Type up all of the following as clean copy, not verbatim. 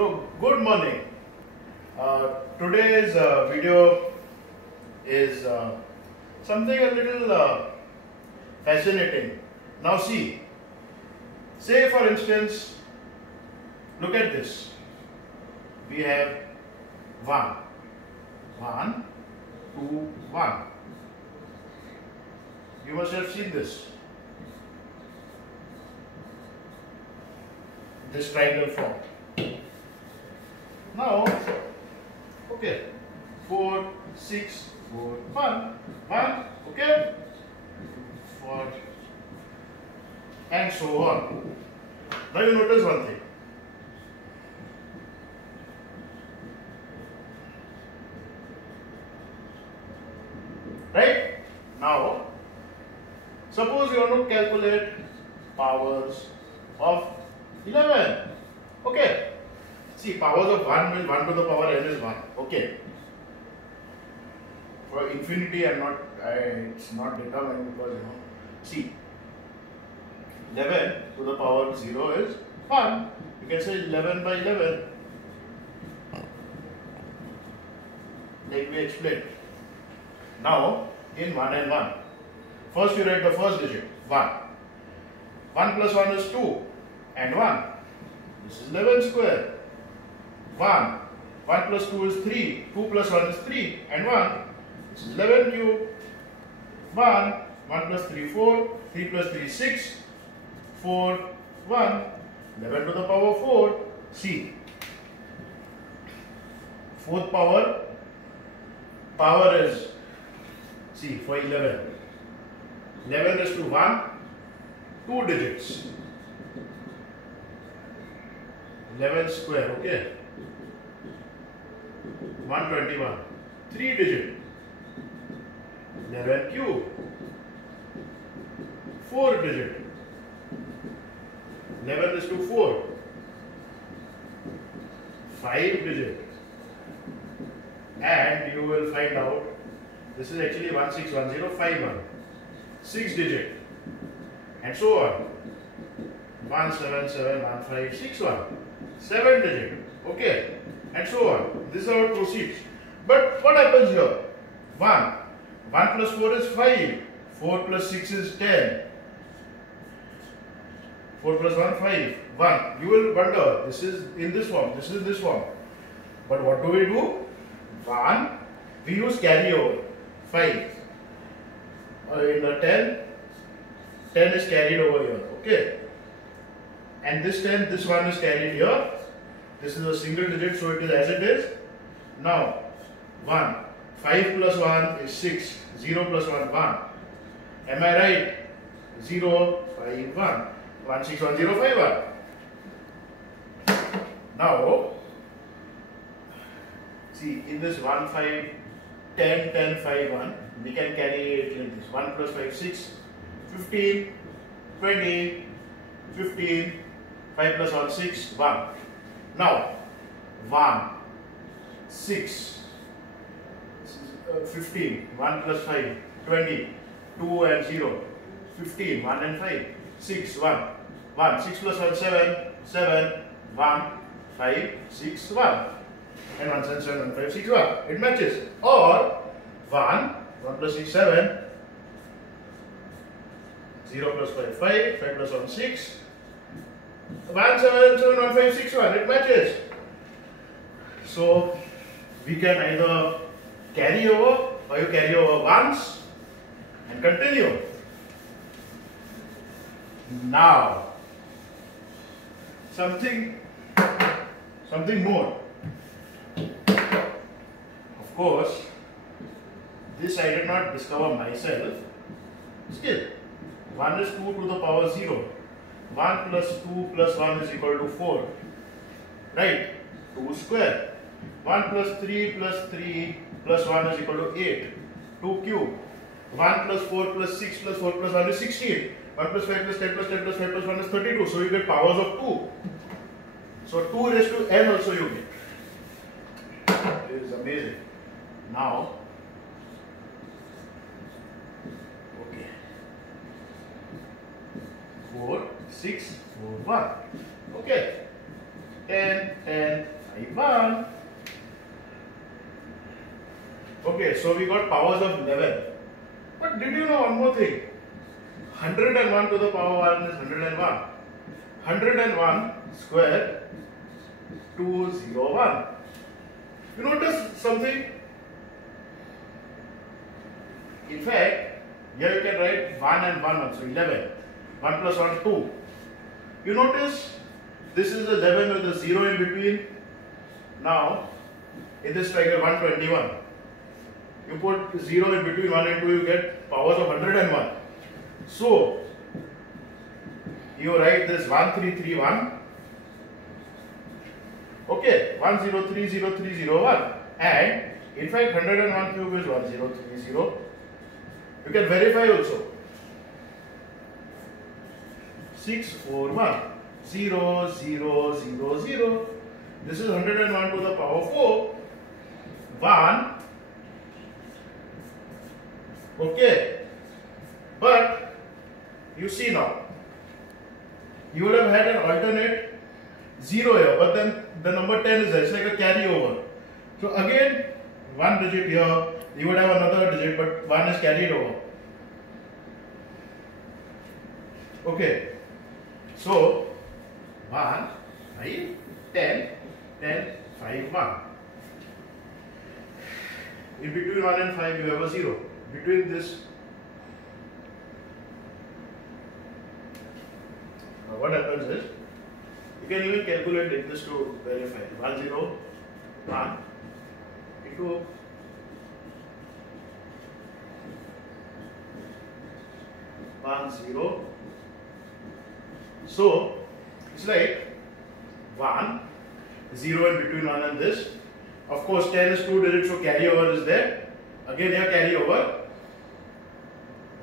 So, good morning. Today's video is something a little fascinating. Now see, say for instance, look at this. We have 1, 1, 2, 1. You must have seen this triangle form. Now, okay, 4, 6, 4, 1, 1, okay, 4, and so on. Now you notice one thing. Right? Now, suppose you want to calculate powers of 11. Okay. See, powers of 1 means 1 to the power n is 1. Okay. For infinity, it's not determined because, see, 11 to the power 0 is 1. You can say 11 by 11. Like we explained. Now, in 1 and 1, first you write the first digit, 1. 1 plus 1 is 2 and 1. This is 11 square. 1. 1 plus 2 is 3. 2 plus 1 is 3 and 1. This is 11 cube. 1. 1 plus 3, 4. 3 plus 3, 6. 4, 1. 11 to the power 4. See. Fourth power is, see, for 11. 11 is to 1. 2 digits. 11 square, okay. 121. 3 digit. 11 cube. 4 digit. 11 is to 4. 5 digit. And you will find out this is actually 161051. 6 digit. And so on. 1771561. 7 digit. Okay. And so on. This is how it proceeds. But what happens here? 1. 1 plus 4 is 5. 4 plus 6 is 10. 4 plus 1, 5. 1. You will wonder, this is in this form, this is in this form. But what do we do? 1. We use carry over. 5. In the 10 is carried over here. Okay. And this 10, this 1 is carried here. This is a single digit, so it is as it is. Now, 1. 5 plus 1 is 6. 0 plus 1, 1. Am I right? 0, 5, 1. 161051. Now, see, in this 1, 5, 10, 10, 5, 1, we can carry it like this. 1 plus 5, 6, 15, 20, 15, 5 plus 1, 6, 1. Now, 1, 6, 15, 1 plus 5, 20, 2 and 0, 15, 1 and 5, 6, 1, 1, 6 plus 1, 7, 7, 1, 5, 6, 1. And 1, 7, 7, 1, 5, 6, 1. It matches. Or 1 plus 6, 7, 0 plus 5, 5, 5 plus 1, 6, 1, 7, 7, 1, 5, 6, 1. It matches. So, we can either carry over or you carry over once and continue. Now, something more. Of course, this I did not discover myself. Still, 1 is 2 to the power 0. 1 plus 2 plus 1 is equal to 4. Right? 2 square. 1 plus 3 plus 3 plus 1 is equal to 8. 2 cube. 1 plus 4 plus 6 plus 4 plus 1 is 16. 1 plus 5 plus 10 plus 10 plus 5 plus 1 is 32. So you get powers of 2. So 2 raised to n also you get. It is amazing. Now, okay. 4, 6, 4, 1. Okay. 10, 10, 1. Okay, so we got powers of 11. But did you know one more thing? 101 to the power 1 is 101. 101 square 201. You notice something? In fact, here you can write 1 and 1 also, 11. 1 plus 1 is 2. You notice this is 11 with a 0 in between. Now, in this triangle 121, you put 0 in between 1 and 2, you get powers of 101. So, you write this 1331. Okay, 1030301. And in fact, 101 cube is 1030. You can verify also. 641 0 0 0 0. This is 101 to the power 4. 1. Okay. But you see now, you would have had an alternate 0 here, but then the number 10 is there. It's like a carryover. So again, one digit here, you would have another digit, but one is carried over. Okay. So 1, 5, 10, 10, 5, 1. In between 1 and 5, you have a 0. Between this, what happens is, you can even calculate like this to verify. 1, 0, 1 into 1, 0. So, it's like 1, 0 in between 1 and this. Of course, 10 is 2 digits, so carryover is there. Again, here carryover.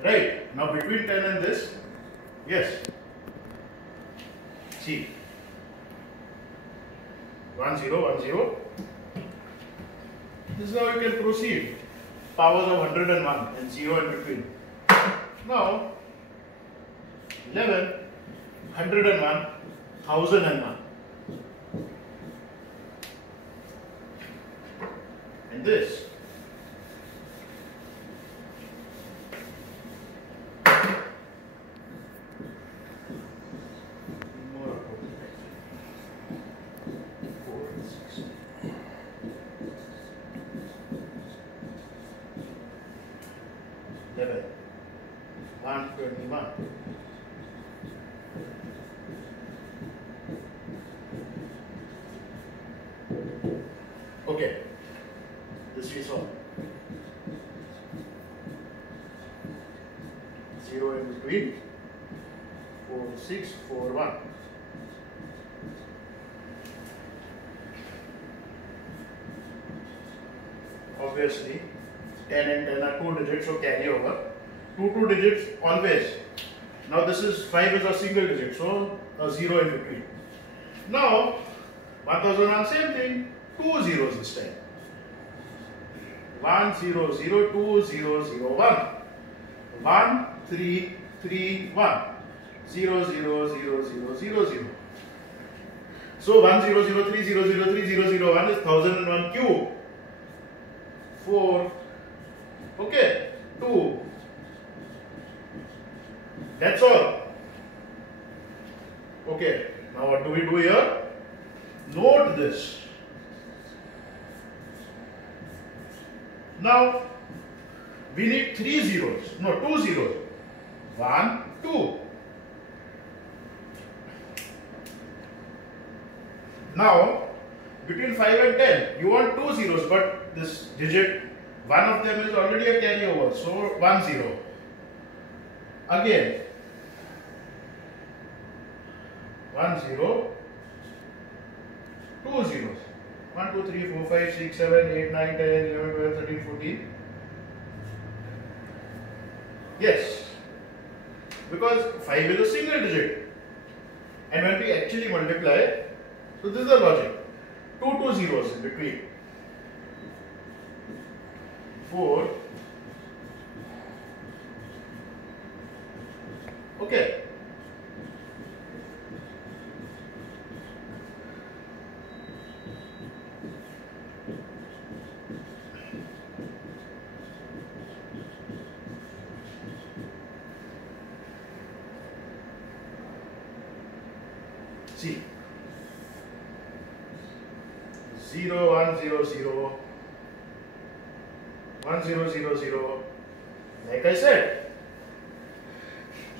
Right. Now, between 10 and this, yes. See. 1, 0, 1, 0. This is how you can proceed. Powers of 101 and 0 in between. Now, 11, 101, 1001. And this. More appropriate. 4, 6. 11, 121. Okay, this we saw. 0 in between. 4, 6, 4, 1. Obviously, 10 and 10 are 2 digits, so carry over. 2 digits always. Now this is 5 is a single digit, so a 0 in between. Now 1001, same thing, 2 zeros this time. 1 0 0 2 0 0 1 1 3 3 1 0 0 0 0 0 0. So 1 0 0 3 0 0 3 0 0 1 is 1001 cube. 4. Okay. 2. That's all. Okay. Now what do we do here? Note this. Now we need 3 zeros. No, 2 zeros. 1, 2. Now between 5 and 10, you want 2 zeros, but this digit, one of them is already a carryover, so 1 0. Again, 1 0, 2 zeros. 1, 2, 3, 4, 5, 6, 7, 8, 9, 10, 11, 12, 13, 14. Yes, because 5 is a single digit. And when we actually multiply, so this is the logic. 2 zeros in between. 4. Okay. 0, 1, 0, 0, 1, 0, 0, 0, like I said.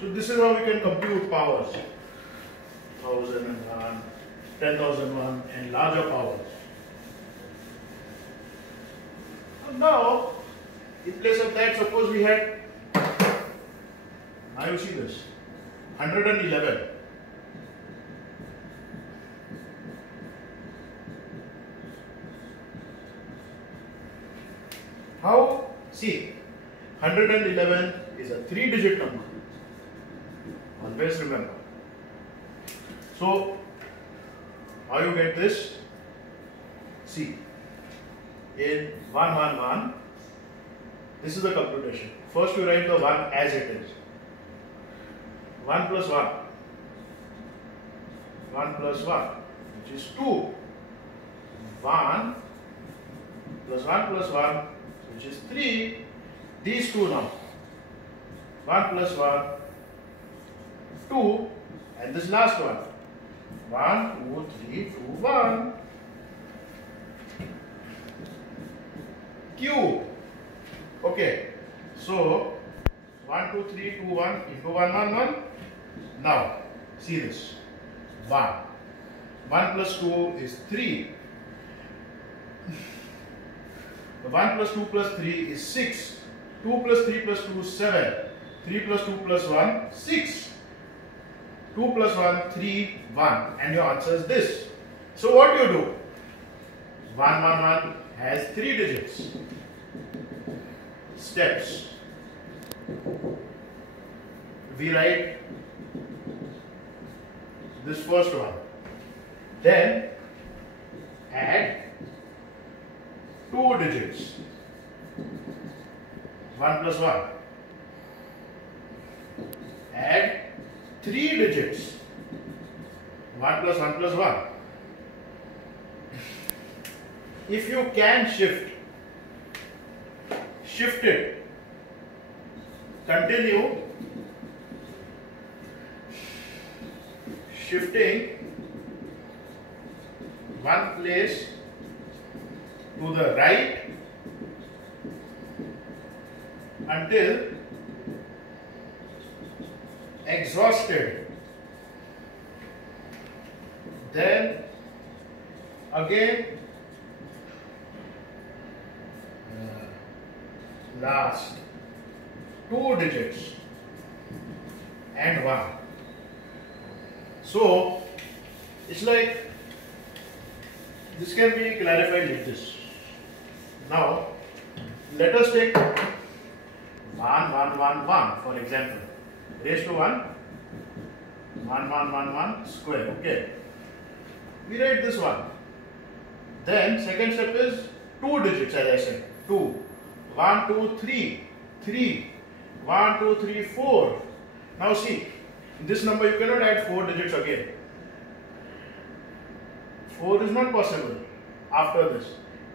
So this is how we can compute powers. 1001, 10,001 and larger powers. And now, in place of that, suppose we had, now you see this, 111. How? See, 111 is a 3-digit number. Always remember. So, how you get this? See, in 111, this is the computation. First you write the 1 as it is. 1 plus 1. 1 plus 1, which is 2. 1 plus 1 plus 1, which is 3. These two now. 1 plus 1, 2. And this last one. 1, 2, 3, 2, 1. Q. Okay. So, 1, 2, 3, 2, 1 into 1, 1, 1. Now, see this. 1. 1 plus 2 is 3. 1 plus 2 plus 3 is 6. 2 plus 3 plus 2 is 7. 3 plus 2 plus 1, 6. 2 plus 1, 3, 1. And your answer is this. So what do you do? 1, 1, 1 has 3 digits. Steps. We write this first one. Then add 2 digits. 1 plus 1. Add 3 digits. 1 plus 1 plus 1. If you can shift it. Continue shifting one place to the right until exhausted. Then again last 2 digits and 1. So it's like this can be clarified like this. Now let us take 1, 1, 1, 1 for example. Raised to 1, 1, 1, 1, 1 square. Okay. We write this one. Then second step is 2 digits as I said. 2. 1, 2, 3. 3. 1, 2, 3, 4. Now see, in this number you cannot add 4 digits again. 4 is not possible after this.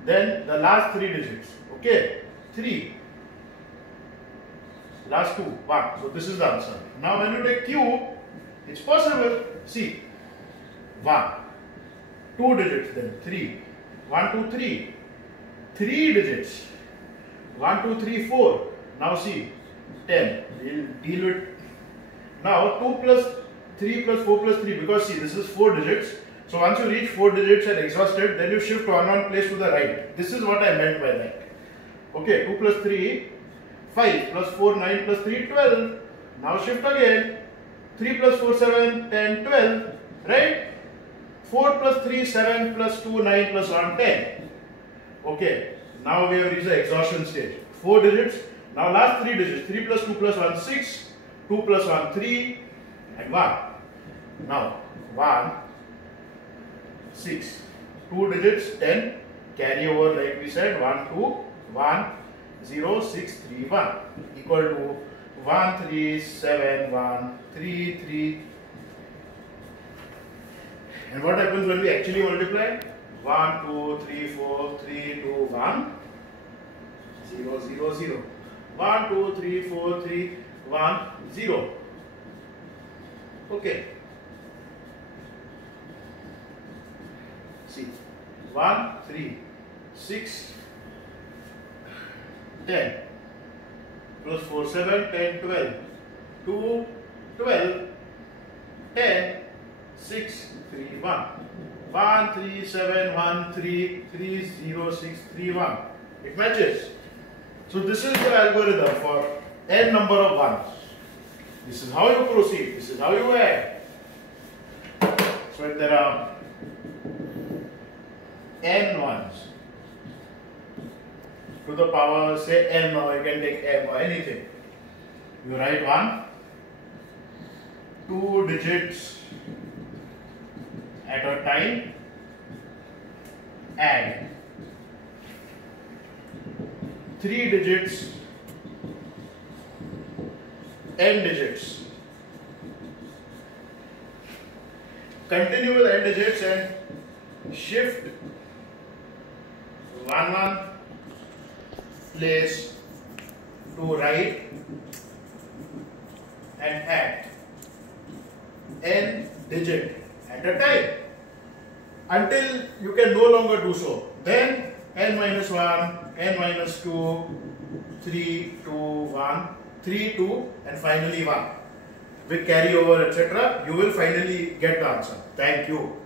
Then the last 3 digits. Okay. 3. Last 2. 1. So this is the answer. Now when you take Q, it's possible. See. 1. 2 digits then. 3. 1, 2, 3. 3 digits. 1, 2, 3, 4. Now see. 10. We'll deal with. Now 2 plus 3 plus 4 plus 3. Because see, this is 4 digits. So once you reach 4 digits and exhausted, then you shift one place to the right. This is what I meant by that. Okay. 2 plus 3. 5 plus 4, 9 plus 3, 12. Now shift again. 3 plus 4, 7, 10, 12. Right? 4 plus 3, 7 plus 2, 9 plus 1, 10. Okay. Now we have reached the exhaustion stage. 4 digits. Now last 3 digits. 3 plus 2 plus 1, 6. 2 plus 1, 3. And 1. Now 1, 6. 2 digits, 10. Carry over like we said. 1, 2, 1. 0, 6, 3, 1 equal to 1, 3, 7, 1, 3, 3. And what happens when we actually multiply? 1, 2, 3, 4, 3, 2, 1, 0, 0, 0. 1, 2, 3, 4, 3, 1, 0. Okay. See, 1, 3, 6, 10, plus 4, 7, 10, 12, 2, 12, 10, 6, 3, 1. 1, 3, 7, 1, 3, 3, 0, 6, 3, 1. It matches. So this is the algorithm for n number of ones. This is how you proceed. This is how you add. So if there are n ones to the power, say n, or you can take m or anything. You write 1, 2 digits at a time, add 3 digits, n digits. Continue with n digits and shift 1, 1 place to right and add n digit at a time until you can no longer do so. Then n minus 1, n minus 2, 3, 2, 1, 3, 2 and finally 1. With carryover etc. you will finally get the answer. Thank you.